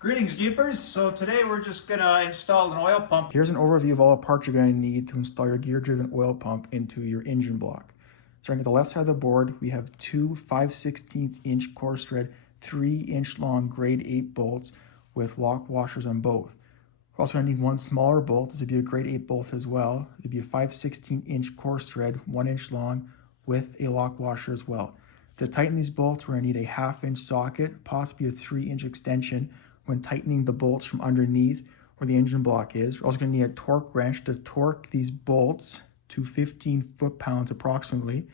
Greetings, Jeepers. So today we're just going to install an oil pump. Here's an overview of all the parts you're going to need to install your gear-driven oil pump into your engine block. Starting at the left side of the board, we have two 5/16 inch coarse thread, 3-inch long grade 8 bolts with lock washers on both. We're also going to need one smaller bolt. This would be a grade 8 bolt as well. It would be a 5/16 inch coarse thread, 1 inch long with a lock washer as well. To tighten these bolts, we're going to need a 1/2 inch socket, possibly a 3-inch extension when tightening the bolts from underneath where the engine block is. We're also going to need a torque wrench to torque these bolts to 15 foot-pounds approximately.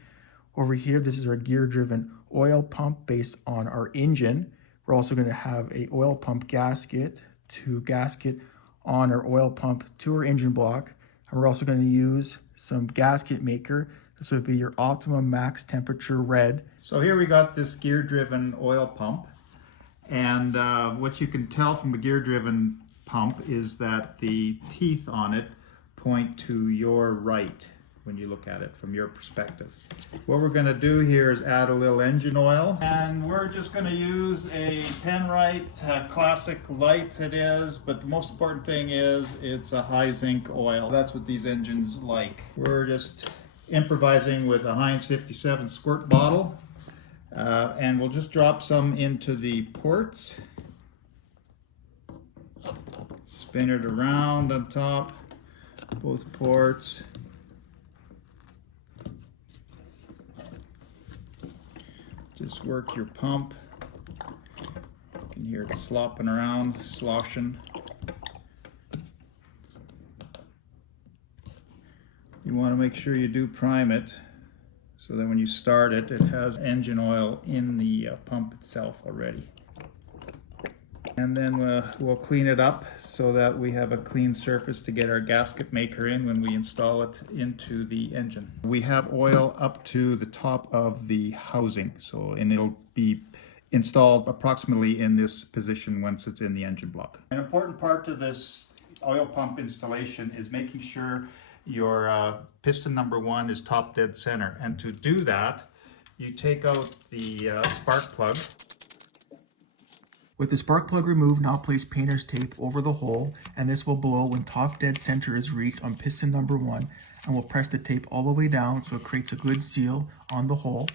Over here, this is our gear-driven oil pump based on our engine. We're also going to have a oil pump gasket to gasket on our oil pump to our engine block. And we're also going to use some gasket maker. This would be your optimum max temperature red. So here we got this gear-driven oil pump. And what you can tell from a gear-driven pump is that the teeth on it point to your right when you look at it from your perspective. What we're going to do here is add a little engine oil, and we're just going to use a Penrite classic light it is, but the most important thing is it's a high zinc oil. That's what these engines like. We're just improvising with a Heinz 57 squirt bottle. And we'll just drop some into the ports, spin it around on top, both ports. Just work your pump. You can hear it slopping around, sloshing. You want to make sure you do prime it, so that when you start it, it has engine oil in the pump itself already. And then we'll clean it up so that we have a clean surface to get our gasket maker in when we install it into the engine. We have oil up to the top of the housing, and it'll be installed approximately in this position once it's in the engine block. An important part to this oil pump installation is making sure your piston number 1 is top dead center. And to do that, you take out the spark plug. With the spark plug removed, now place painter's tape over the hole, and this will blow when top dead center is reached on piston number 1, and we'll press the tape all the way down so it creates a good seal on the hole.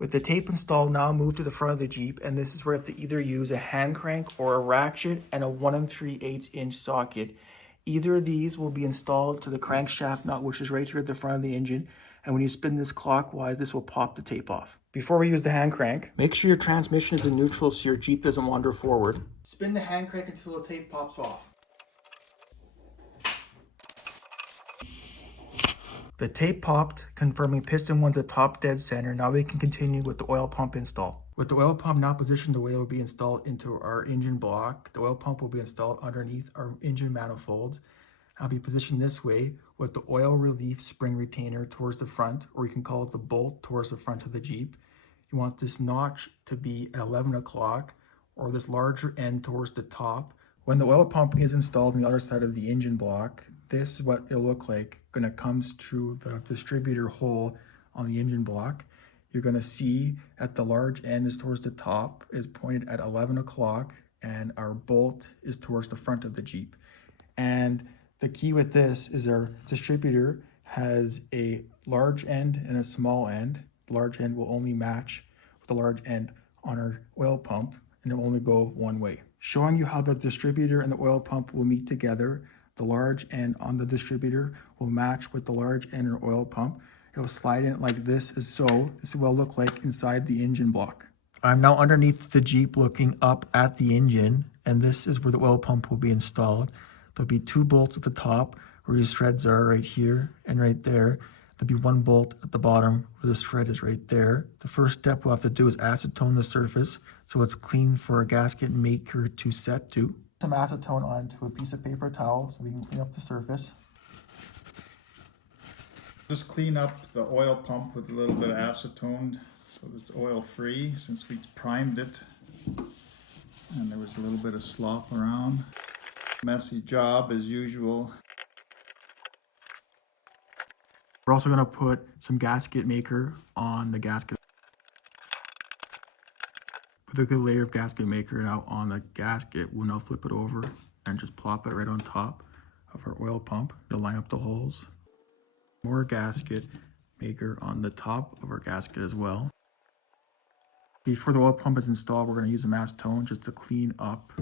With the tape installed, now move to the front of the Jeep, and this is where you have to either use a hand crank or a ratchet and a 1 3/8 inch socket. Either of these will be installed to the crankshaft nut, which is right here at the front of the engine. And when you spin this clockwise, this will pop the tape off. Before we use the hand crank, make sure your transmission is in neutral so your Jeep doesn't wander forward. Spin the hand crank until the tape pops off. The tape popped, confirming piston 1's at top dead center. Now we can continue with the oil pump install. With the oil pump now positioned the way it will be installed into our engine block, the oil pump will be installed underneath our engine manifolds. It'll be positioned this way with the oil relief spring retainer towards the front, or you can call it the bolt towards the front of the Jeep. You want this notch to be at 11 o'clock or this larger end towards the top. When the oil pump is installed on the other side of the engine block, this is what it'll look like when it comes through the distributor hole on the engine block. You're going to see at the large end is towards the top, is pointed at 11 o'clock, and our bolt is towards the front of the Jeep. And the key with this is our distributor has a large end and a small end. The large end will only match with the large end on our oil pump, and it will only go one way. Showing you how the distributor and the oil pump will meet together. The large end on the distributor will match with the large end in our oil pump. It will slide in like this as so. This is what it'll look like inside the engine block. I'm now underneath the Jeep looking up at the engine, and this is where the oil pump will be installed. There'll be 2 bolts at the top where these threads are right here and right there. There'll be 1 bolt at the bottom where this thread is right there. The first step we'll have to do is acetone the surface so it's clean for a gasket maker to set to. Some acetone onto a piece of paper towel so we can clean up the surface. Just clean up the oil pump with a little bit of acetone so it's oil free, since we primed it and there was a little bit of slop around. Messy job as usual. We're also going to put some gasket maker on the gasket. With a good layer of gasket maker now on the gasket, we'll now flip it over and just plop it right on top of our oil pump to line up the holes. More gasket maker on the top of our gasket as well. Before the oil pump is installed, we're going to use a acetone just to clean up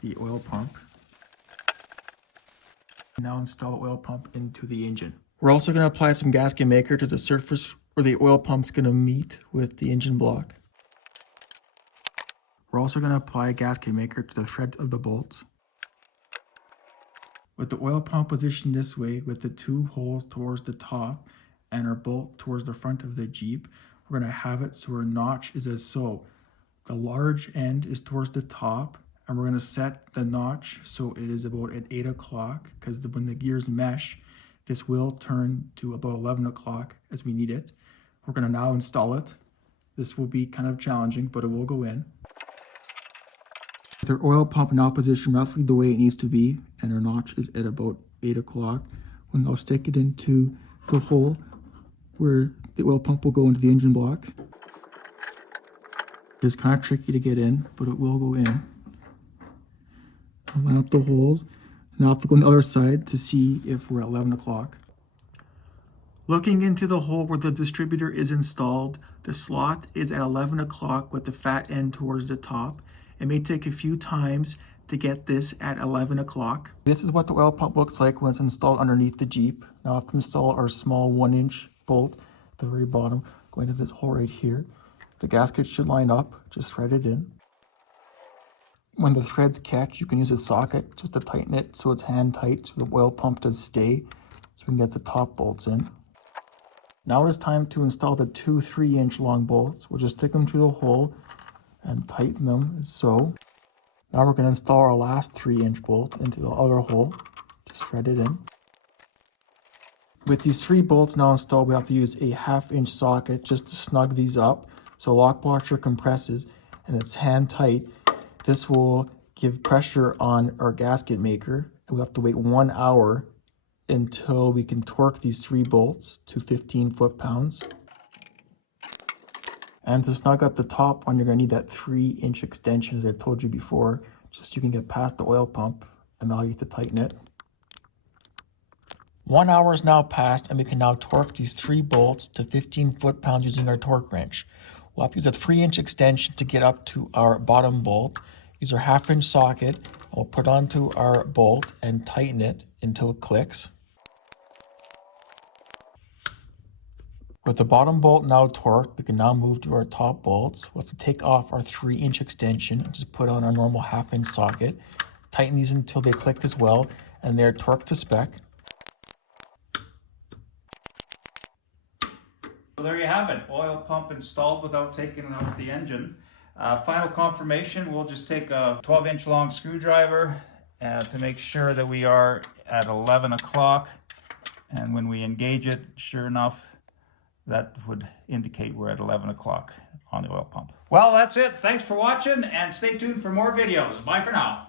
the oil pump. Now install the oil pump into the engine. We're also going to apply some gasket maker to the surface where the oil pump's going to meet with the engine block. We're also going to apply gasket maker to the threads of the bolts. With the oil pump positioned this way with the two holes towards the top and our bolt towards the front of the Jeep, we're going to have it so our notch is as so. The large end is towards the top, and we're going to set the notch so it is about at 8 o'clock, because when the gears mesh, this will turn to about 11 o'clock as we need it. We're going to now install it. This will be kind of challenging, but it will go in. With our oil pump now positioned roughly the way it needs to be, and our notch is at about 8 o'clock, we'll now stick it into the hole where the oil pump will go into the engine block. It's kind of tricky to get in, but it will go in. I'll line up the holes. Now I have to go on the other side to see if we're at 11 o'clock. Looking into the hole where the distributor is installed, the slot is at 11 o'clock with the fat end towards the top. It may take a few times to get this at 11 o'clock. This is what the oil pump looks like when it's installed underneath the Jeep. Now I have to install our small 1-inch bolt at the very bottom, going to this hole right here. The gasket should line up, just thread it in. When the threads catch, you can use a socket just to tighten it so it's hand tight so the oil pump does stay, so we can get the top bolts in. Now it is time to install the two 3-inch long bolts. We'll just stick them through the hole and tighten them as so. Now we're going to install our last 3-inch bolt into the other hole. Just thread it in. With these 3 bolts now installed, we have to use a 1/2-inch socket just to snug these up so lock washer compresses and it's hand tight. This will give pressure on our gasket maker, and we have to wait 1 hour until we can torque these 3 bolts to 15 foot-pounds. And to snug up the top one, you're going to need that 3-inch extension as I told you before, just so you can get past the oil pump, and now you have to tighten it. 1 hour is now passed, and we can now torque these 3 bolts to 15 foot-pounds using our torque wrench. We'll have to use a 3-inch extension to get up to our bottom bolt. Use our 1/2-inch socket, and we'll put onto our bolt and tighten it until it clicks. With the bottom bolt now torqued, we can now move to our top bolts. We'll have to take off our 3-inch extension and just put on our normal 1/2-inch socket. Tighten these until they click as well, and they're torqued to spec. So there you have it, oil pump installed without taking out the engine. Final confirmation, we'll just take a 12-inch long screwdriver to make sure that we are at 11 o'clock. And when we engage it, sure enough, that would indicate we're at 11 o'clock on the oil pump. Well, that's it. Thanks for watching, and stay tuned for more videos. Bye for now.